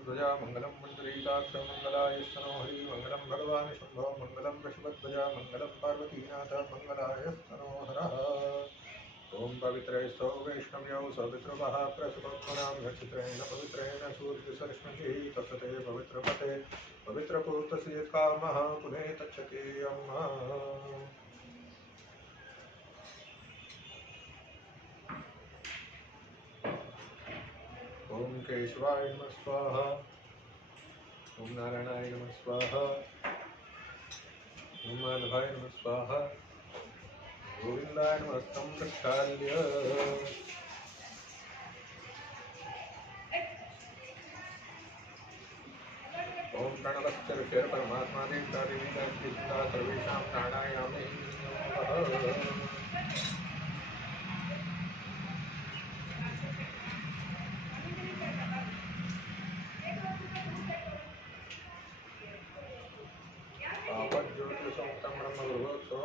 वृषभध्वजा मंगलम पुंडरीकाक्ष मंगलाय स्तनो हरि मंगलम भगवान् शंभो मंगलम वृषभध्वजा मंगलम पार्वतीनाथ मंगलाय स्तनो हरः। ओम पवित्रे सौ वैष्णव्यौ सवितृभः प्रसुभक्मनां नक्षत्रेण पवित्रेण सूर्यसरस्वती तत्सते पवित्रपते पवित्रपूतस्य यत्कामः पुने तच्छते अम्मा। ओम केशवाय नमः स्वाहा। ओम नारायणाय नमः स्वाहा। ओम माधवाय नमः स्वाहा। गोविंदाय नमस्तं प्रक्षाल्य। ओम प्रणवश्चर परमात्मा देवता देवी देवता सर्वेषां प्राणायामे नमः। ज्योतिषोक्तं ब्रह्मगुरुवत्सो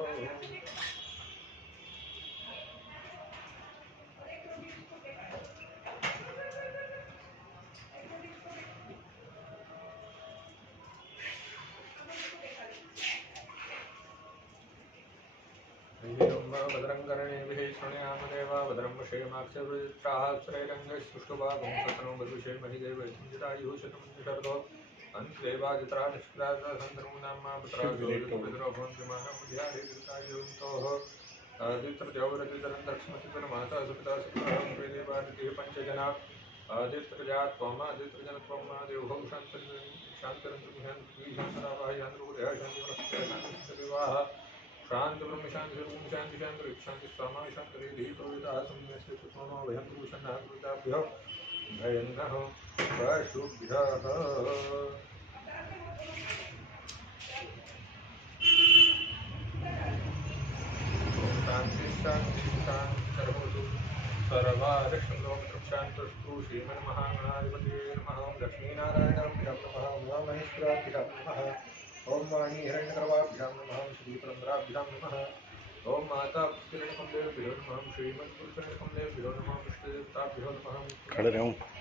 भद्रं कर्णेभिः शृणुयाम देवा भद्रं पश्येमाक्षभिर्त्राः पुंसतनो मधुषेमहि देवैर्जितायुः शतमुनिशर्धो अन्त्रेवाजित्रानिष्क्रान्तसन्तनूनां पुत्राजोतिर्भद्रोभवन्तिमानं ध्यायेयुतायुन्तोः आदित्यजौरतिधरं दक्षिणसिद्धमाता सुपिता सुपुत्रं देवादितिः पञ्चजना आदित्यजा त्वम् आदित्यजन त्वम् देवभौ शान्तरावायान्द्रविवाह शांति ब्रह्म शांति ओम शांति शांति शांति स्वामा शांति दीपोविदा सम्यस्य सुतमो भयं भूषणाकृताभ्यो भयन्नः पशुभ्यः। शांति शांति शांति सर्वतु सर्वादक्षलोकशान्तस्तु श्रीमन्महागणाधिपतये नमः। लक्ष्मीनारायणाभ्यां नमः। उमामहेश्वराभ्यां नमः। ओम वाणी हिरण्यगर्भाभ्यां नमः। श्रीपुरन्दराभ्यां नमः। ओम माता पुत्रेभ्यो नमः। श्रीमत्पुरुषेभ्यो नमः। विष्णुदेवताभ्यो नमः।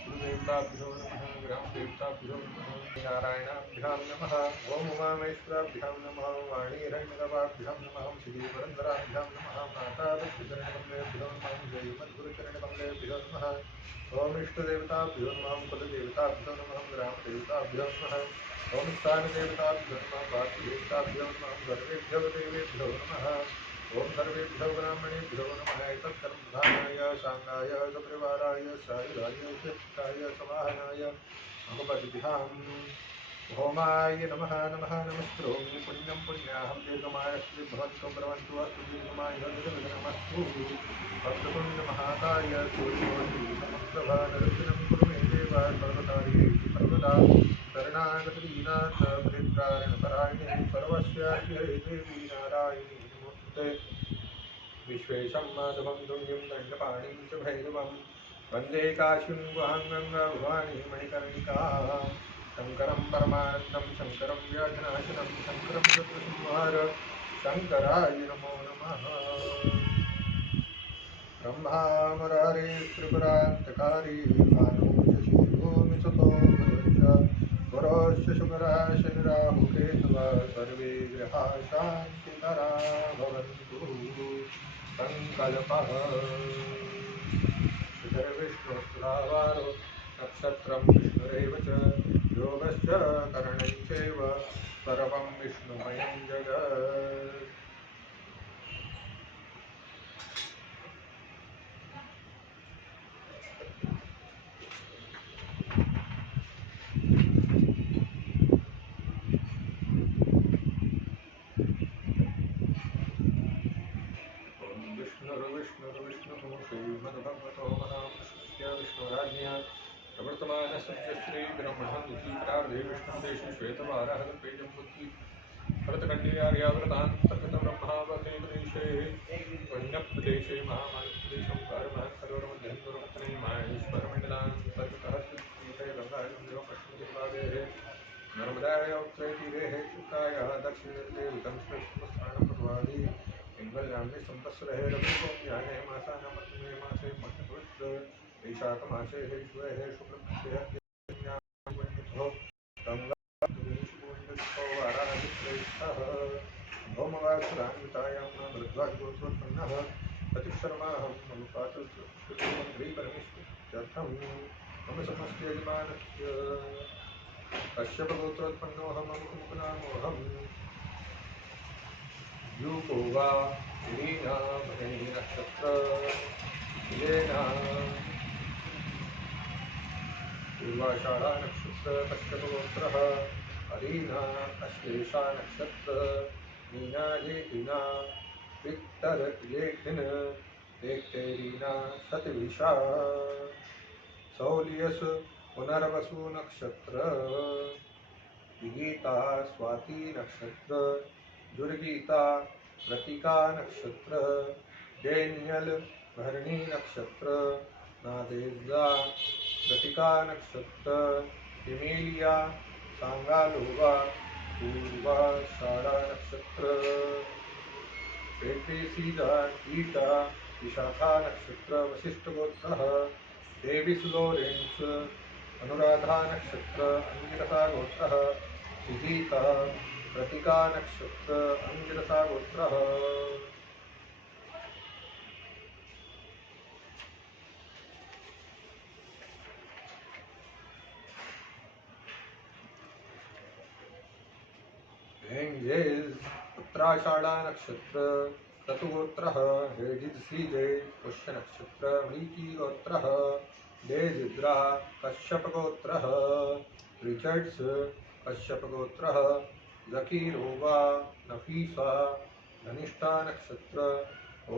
गुरुदेवताभ्यो नमः। ग्रामदेवताभ्यो नमः। नारायणाभ्यां नमः। ओम उमामहेश्वराभ्यां नमः। वाणी हिरण्यगर्भाभ्यां नमः। श्रीपुरन्दराभ्यां नमः। माता पुत्रेभ्यो नमः। श्रीमद्गुरुचरणकमलेभ्यो नमः। ओम इष्टदेवताभ्यो नमः। कुलदेवताभ्यो नमः। ग्रामदेवताभ्यो नमः। ओम स्थानदेवताभ्यो नमः। वासुदेवताभ्यो नमः। सर्वेभ्यो देवेभ्यो नमः। ओम सर्वेभ्यो ब्राह्मणेभ्यो नमः। तत्कर्मधानाय सांगाय सपरिवाराय सायुधाय शिष्टाय समाहनाय भगवद्भ्यां होमाय नमः। नमः नमस्करोमि पुण्यं पुण्याहं दीर्घमायुष्य भवन्तु ब्रवन्तु अस्तु दीर्घमायुर्निर्विघ्नमस्तु। वक्रतुण्डमहाकाय सूर्यकोटिसमप्रभा निर्विघ्नं कुरु मे देव सर्वकार्येषु सर्वदा शरणागतदीनाथ परित्राणपरायणे सर्वस्यार्थे देवी नारायणी नमोस्तुते। विश्वेशं माधवं दुर्गं दण्डपाणिं च भैरवं वन्दे काशीं गुहां गङ्गाभवानीं मणिकर्णिकां शङ्करं परमानन्दं शङ्करं व्याधनाशनं शङ्करं शत्रुसंहार शङ्कराय नमो नमः। ब्रह्मा मुरारी त्रिपुरान्तकारी भानु शशिभूमिसुतो गुरोश्च शुक्रः शनिराहुकेतवः सर्वे ग्रहाः शान्तिकरा भवन्तु। संकल्पः विष्णुस्रावारो नक्षत्रं विष्णुरेव च योगश्च करणं चैव सर्वं विष्णुमयं जगत्। श्रीमद्भगवतो महापुरुषस्य विष्णुराज्ञा प्रवर्तमानस्य श्रीब्रह्मणोऽधिप्रार्धे विष्णुदेशे श्वेतवाराहकल्पे जम्बुद्वीपे भरतखण्डे आर्यावृतान्तर्गतब्रह्मावधेशे वन्यप्रदेशे महामानसप्रदेशं कारमहत्करोर्मध्यन्तरपत्नी माहेश्वरमण्डलान्तर्गतः श्रीपीठे गङ्गायं पश्चिमदिग्भागे नर्मदायाः उत्तरे तीरे शुक्तायाः दक्षिणे वितंस्त्राणं प्रभवादि पिङ्गलयामे संवत्सरे रघुसौम्याने मासानामत्मे मासे मध्यपवित्र वैशाखमासे शुक्लपक्षे सुरान्वितायां न भरद्वाजगोत्रोत्पन्नः प्रतिशर्माहं मम पात्रश्रुतिमन्त्रीपरमेश्वरर्थं मम समस्य यजमानस्य कश्यपगोत्रोत्पन्नोऽहं मम कुमुकुनामोऽहम् यूको वा लीना भगिनी नक्षत्र येना पूर्वाषाढ़ा नक्षत्र कश्यपगोत्रः अरीना अश्लेषा नक्षत्र मीना लेखिना विक्टर लेखिन लेक्टेरीना शतविषा सौलियस पुनर्वसु नक्षत्र विगीता स्वाति नक्षत्र दुर्गीता प्रतिका नक्षत्र डेनियल भरणी नक्षत्र नादेजा प्रतिका नक्षत्र हिमेलिया सांगालोवा पूर्वाषाढ़ा नक्षत्र पेट्रीसीदा ईटा विशाखा नक्षत्र वशिष्ठ गोत्रः डेविस लोरेंस अनुराधा नक्षत्र अंगिरसा गोत्रः विगीता प्रतिका नक्षत्र अंगिरसा गोत्रः एंजेल्स उत्तराषाढ़ा नक्षत्र क्रतुगोत्रः हेजिसीजे पुष्य नक्षत्र मरीची गोत्रः डेजिद्रा कश्यप गोत्रः रिचर्ड्स कश्यप गोत्रः जकीरोवा नफीसा धनिष्ठा नक्षत्र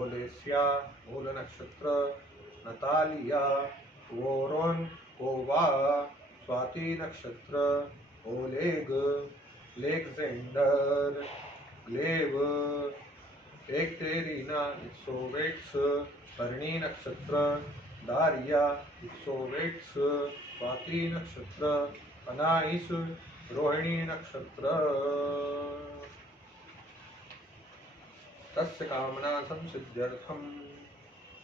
ओलेस्या मूल नक्षत्र नतालिया वोरोन कोवा स्वाति नक्षत्र ओलेग लेक्जेंडर ग्लेव एक्टेरिना इक्सोवेट्स भरणी नक्षत्र दारिया इक्सोवेट्स स्वाति नक्षत्र अनाइस रोहिणी नक्षत्र तस्य कामना संसिद्ध्यर्थम्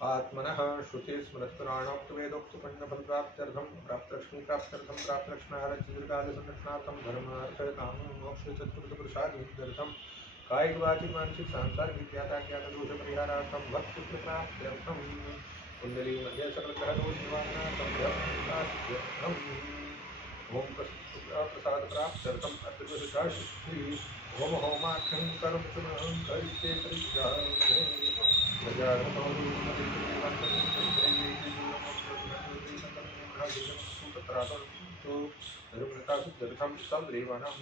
आत्मनः श्रुति स्मृतिपुराणोक्तवेदोक्तपुण्यफलप्राप्त्यर्थं प्राप्तलक्ष्मीप्राप्त्यर्थं प्राप्तलक्ष्म्यारचिरकाल संरक्षणार्थं धर्म अर्थ काम मोक्ष चतुर्थपुरुषार्थं कायिक वाचिक मानसिक सांसारिक विद्याज्ञात दोष परिहारार्थं भक्ति प्राप्त्यर्थं कुंडली मध्ये सकल ग्रह दोष निवारणार्थं भक्तिप्राप्त्यर्थं ओम प्रसाद प्राप्त्यर्थं अत्यदोषाशक्ति होम होमाख्यं कर्म पुनः करिष्ये परित्यागे धर्मतासिद्धर्थं सदेवानां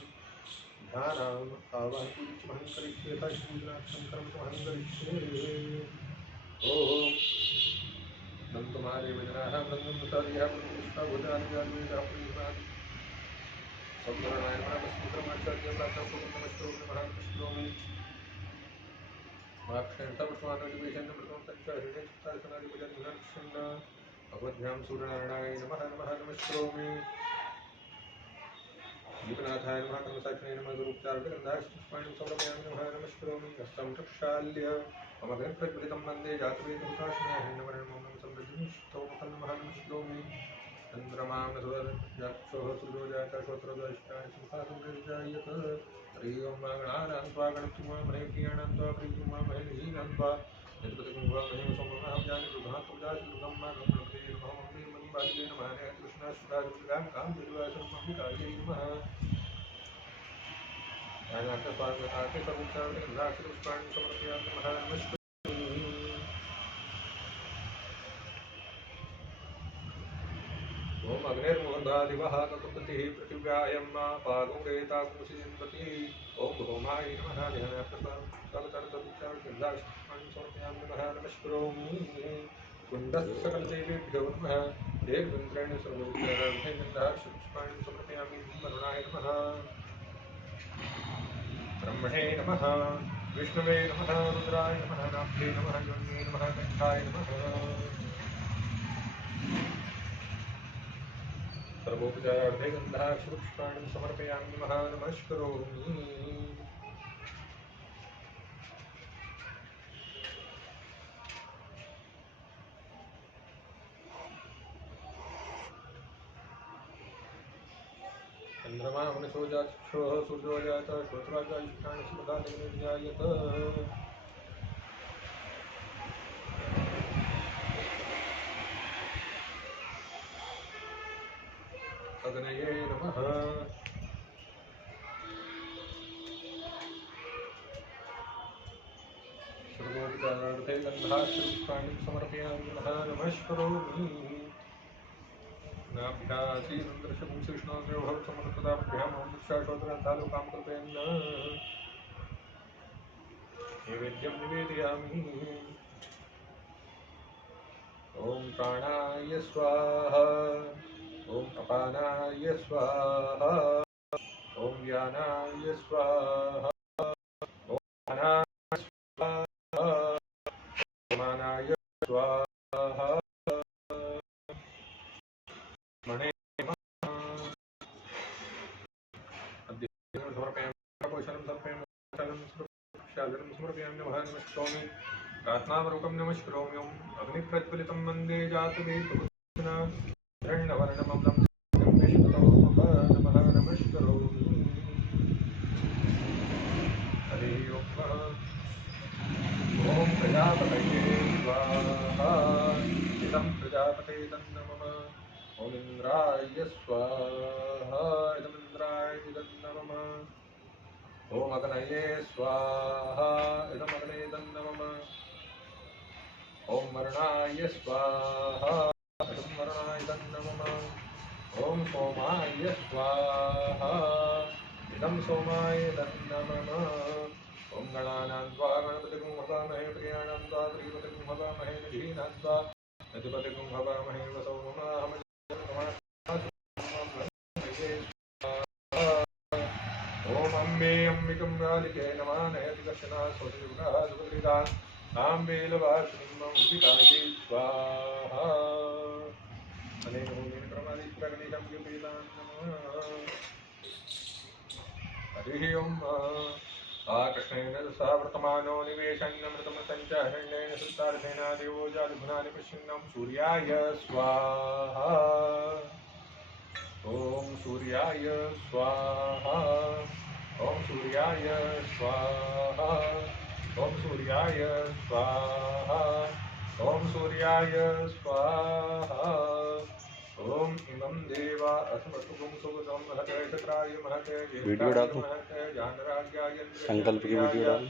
ध्यानम् आवाहनं करिष्ये पूजनार्थं कर्म करिष्ये ओम दन्तमारे विजनाः ब्रह्मचार्यः प्रतिष्ठाभूतादिवेदः प्रियमान् संवरणाय नमः सुब्रह्मचार्य प्रातः नमस्ते महाकृष्णोमि माक्षेणतपस्मानोदिवेशन् प्रथमं तच्च हृदयचित्तार्चनादिभजन्नक्षण्ण भगवद्भ्यां सूर्यनारायणाय नमः नमः नमस्करोमि दीपनाथाय नमः कर्मसाक्षिणे नमः गुरुपचारगन्धाय पुष्पाणि समर्पयामि नमः नमस्करोमि हस्तं प्रक्षाल्य मम गणप्रज्वलितं वन्दे जातवेदहुताशनाय नमः समृद्धिस्तोमकं नमः नमस्करोमि चन्द्रमां नसोदयाक्षोः सुरोजात श्रोत्रदष्टाय सुखासुरजायत हरि ओं गणानां त्वा गणपतिमामहे प्रियाणां त्वा प्रीतिमामहे निधीनां त्वा यत्पतिकुम्भामहे सोमनां जानिरुधात्मजातिरुधं मा गणपते नमः मम्मे मन्वादिवे नमः कृष्णासुराजुगां कामदेवासुरमम्बिकायै नमः ध्यानार्थस्वागतार्थे सर्वोच्चारणगन्धाक्षरपुष्पाणि समर्पयामि नमः नमस्ते ओम अग्निर्मोदादिवः ककुपतिः पृथिव्यायं पादोरेताकुशीन्वती ओम भौमाय नमः ध्यानार्थस्वागतार्थपुष्पाणि समर्पयामि नमः नमस्करोमि कुण्डस्थसकलदेवेभ्यो नमः देवगन्धेन सर्वोच्चारणगन्धाक्षरपुष्पाणि समर्पयामि वरुणाय नमः ब्रह्मणे नमः विष्णवे नमः रुद्राय नमः नाभ्ये नमः योन्ये नमः कंठाय नमः सर्वोपचारार्थे गन्धाक्षरपुष्पाणि समर्पयामि नमः नमस्करोमि चंद्रमा मनसो जाचक्षुः सूर्यो जात श्रोत्राजा इष्टानि सुखदानि ध्यायत अग्नये नमः सर्वोपचारार्थे गन्धाक्षपुष्पाणि समर्पयामि नमस्करोमि नाभ्यासीनन्दर्शपुंसविष्णोर्योः समर्पदाभ्याम् ॐ शाश्वतग्रन्थालोकां कृपेन्न नैवेद्यं निवेदयामि ॐ प्राणाय स्वाहा ॐ अपानाय स्वाहा ॐ ज्ञानाय स्वाहा ॐ ज्ञानाय स्वाहा मानाय स्वाहा मणे समर्पयामि पोषणं समर्पयामि शालनं समर्पयामि नमस्करोमि प्रार्थनापूर्वकं नमस्करोमि ॐ अग्निप्रज्वलितं वन्दे जातवेदपुत्रः हिरण्यवर्णममलं नमः नमस्करोमि हरि ओं प्रजापतये स्वाहा इदं प्रजापते तन्नमः ॐ इन्द्राय स्वाहा इदमिन्द्राय तन्नमः ॐ अग्नये स्वाहा इदमग्नये तन्नमः ॐ वर्णाय स्वाहा इदं वर्णाय तन्नमः ॐ सोमाय स्वाहा इदं सोमाय तन्नमः ॐ गणानां त्वा गणपतिं हवामहे प्रियाणां त्वा प्रियपतिं हवामहे निधीनां त्वा नतिपतिं हवामहे वसौ ॐ अम्बे अम्बिकं राधिके नमः नयति कश्चना स्वसुयुगः सुभद्रिका ताम्बेलवासिनीम् अम्बिकायै स्वाहा अनेन भूमेन क्रमादिष्टगणितं युपेतां नमः हरिः ओम् कृष्णेन सह वर्तमानो निवेशन्नमृतमृतं च हिरण्येन सुतार्थेन देवो जादुघ्नानि पश्यन्नं सूर्याय स्वाहा ॐ सूर्याय स्वाहा ॐ सूर्याय स्वाहा ॐ सूर्याय स्वाहा ॐ सूर्याय स्वाहा ॐ इमं देवा अस्मत्पुं सुगतं महते चक्राय महते महते जानराज्याय संकल्प की वीडियो डाल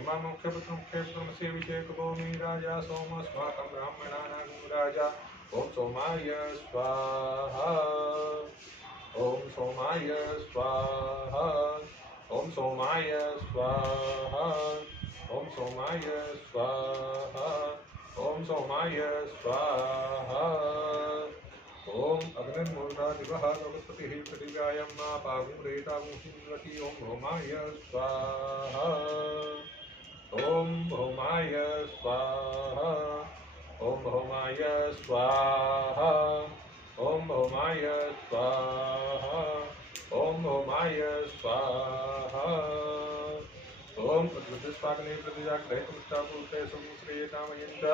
इमां मुख्यपुत्रमुख्यपुत्रमस्य विषेकभूमि राजा सोमस्माकं ब्राह्मणानां राजा ॐ सोमाय स्वाहा ॐ सोमाय स्वाहा ॐ सोमाय स्वाहा ॐ सोमाय स्वाहा ॐ सोमाय स्वाहा ॐ अग्निर्मूर्धादिवः भगवत्पतिः पृथिव्यां पागुं रेतागुंसिन्वती ॐ भौमाय स्वाहा ॐ भौमाय स्वाहा ॐ भौमाय स्वाहा ॐ भौमाय स्वाहा ॐ भौमाय स्वाहा ॐ उद्वृतस्वाग्ने प्रतिजाग्रहितमुत्तापूर्ते सुश्रेयतामयं च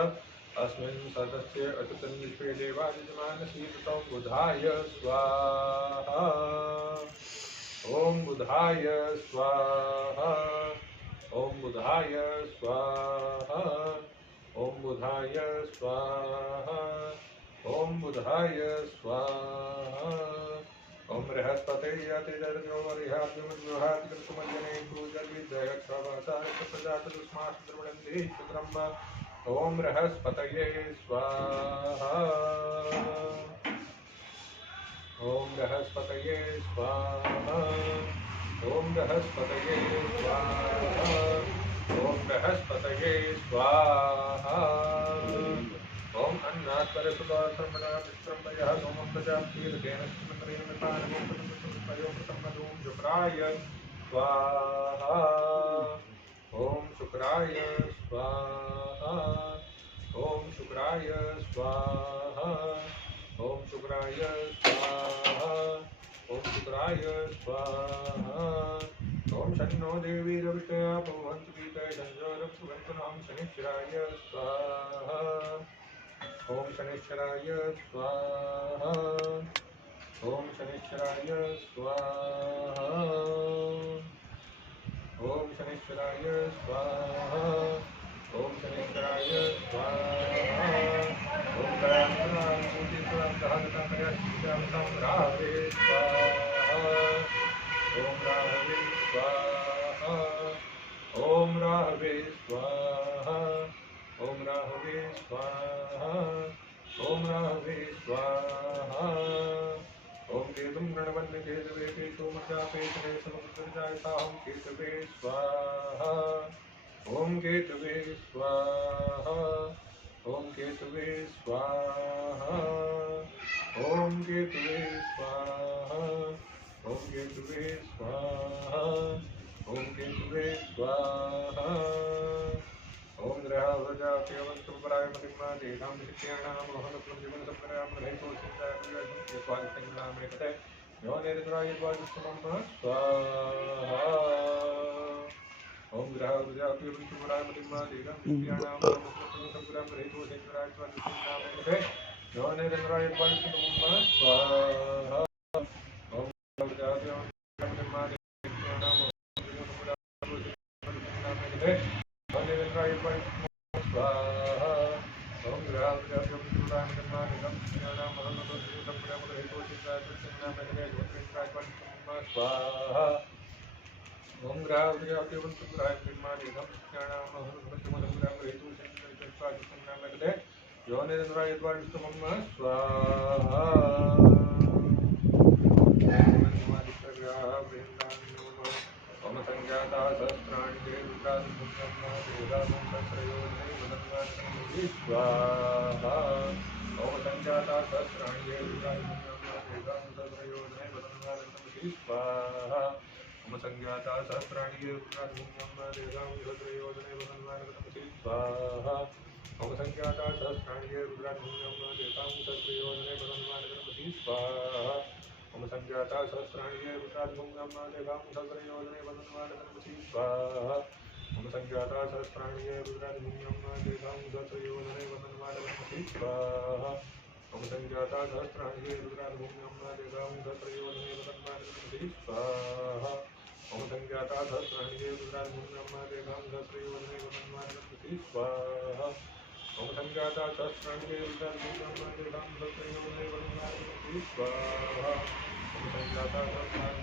अस्मिन् सदस्य अचतन्विश्वे देवादिजमानसीदतं बुधाय स्वाहा ॐ बुधाय स्वाहा ॐ बुधाय स्वाहा ॐ बुधाय स्वाहा ॐ बुधाय स्वाहा ॐ बृहस्पते यतिर्यो वरिहाद्युमद्युहात् कृतमज्जने पूजद्विद्ययक्षवासारप्रजातदुस्माश्रवणन्ते शुक्रम्ब ॐ बृहस्पतये स्वाहा ॐ बृहस्पतये स्वाहा ॐ बृहस्पतये स्वाहा ॐ बृहस्पतये स्वाहा ॐ अन्नात्परसुतासर्मणा विश्रम्भयः सोमं प्रजापतिर्गेन सुमन्त्रेण पानगोपदं शुक्राय स्वाहा ॐ शुक्राय स्वाहा ॐ शुक्राय स्वाहा ॐ शुक्राय स्वाहा ॐ शुक्राय स्वाहा ॐ शन्नो देवी रविष्टया भवन्तु पीतय संजोरक्षुवन्तनां शनिश्चराय स्वाहा ॐ शनिश्चराय स्वाहा ओम शनिश्चराय स्वाहा। ओम शनिश्चराय स्वाहा। ओम शनिश्चराय स्वाहा। ओम राहवे स्वाहा। ओम राहवे स्वाहा। ओम राहवे स्वाहा। ओम राहवे स्वाहा। ओम राहवे स्वाहा। ओम केतुं गणपन्य केतवे केतुमजापेतवे समुद्रजायताहं केतवे स्वाहा। ओम केतवे स्वाहा। ओम केतवे स्वाहा। ओम केतवे स्वाहा। ओम केतवे स्वाहा। ओम केतवे स्वाहा। ओम ग्रहवजाप्यवन्तुपराय मतिमा देहां विशिष्याणां मोहनत्वं जीवनसम्परां ग्रहीतोषितामेकते यो नेन्द्रायद्वायुष्मं स्वाहा। ओम ग्रहवजाप्यवन्तुपराय मतिमा देहां विशिष्याणां मोहनत्वं जीवनसम्परां ग्रहीतोषितामेकते यो नेन्द्रायद्वायुष्मं स्वाहा। ओम ग्रहवजाप्यवन्तुपराय मतिमा देहां स्वाहा। ओम स्वाहा। ओम ओम संज्ञाता सहस्राणि ते रुद्रादिपुत्रयोजने स्वाहा। ओम संज्ञाता सहस्राणि ते रुद्रादिपुत्रयोजने स्वाहा। ओम संज्ञाता सहस्राणि ते रुद्रादिपुत्रयोजने स्वाहा। ओम संज्ञाता सहस्राणि ते रुद्रादिपुत्रयोजने स्वाहा। ओम संज्ञाता सहस्राणि रुद्रादिपुत्रयोजने स्वाहा। ओम संज्ञाता सहस्राणि रुद्रादिपुत्रयोजने स्वाहा। ओम संज्ञाता सहस्राणि रुद्रादिपुत्रयोजने स्वाहा। ओम संज्ञाता सहस्राणि रुद्रादिपुत्रयोजने स्वाहा। ओम संज्ञाता सहस्राणि रुद्रादिपुत्रयोजने स्वाहा। ओम संज्ञाता सहस्राणि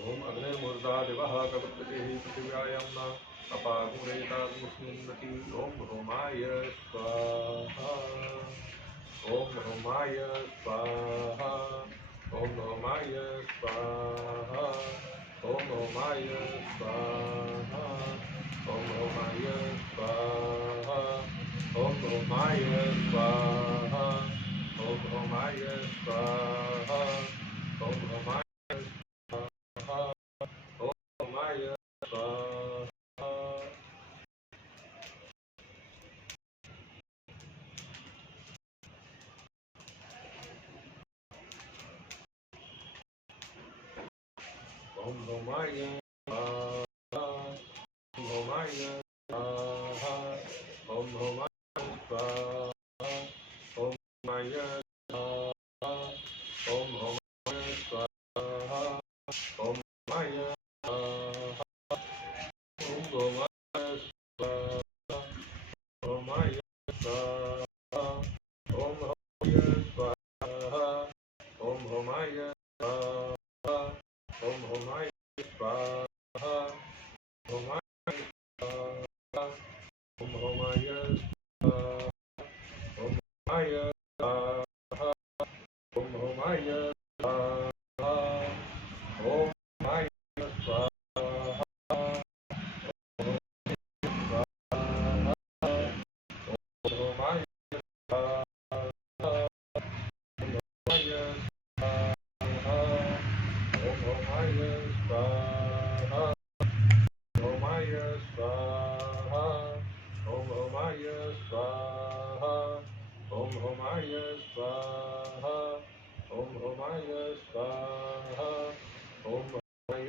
ओम अग्निर्मूर्धादिवः कवत्पतिः पृथिव्यायां न अपागुणेताग्मुष्मिन्वती ओम रोमाय स्वाहा। ओम रोमाय स्वाहा। ओम रोमाय स्वाहा। ओम रोमाय स्वाहा। ओम रोमाय स्वाहा। ओम रोमाय स्वाहा। ओम रोमाय स्वाहा। ओम रोमाय ओम रोमाय स्वाहा। ओम रोमाय स्वाहा। ओम रोमाय स्वाहा। ओम रोमाय स्वाहा। ओम रोमाय स्वाहा। ओम रोमाय स्वाहा। ओम रोमाय स्वाहा। रोमाय स्वाहा। ओम रोमाय स्वाहा। ओम रोमाय स्वाहा। ओम होमाय स्वाहा। होमाय स्वाहा। ओम होमाय स्वाहा। ओम होमाय स्वाहा। ओम होमाय स्वाहा। ओम होमाय स्वाहा। ओम होमाय स्वाहा। ओम होमाय स्वाहा। ओम होमाय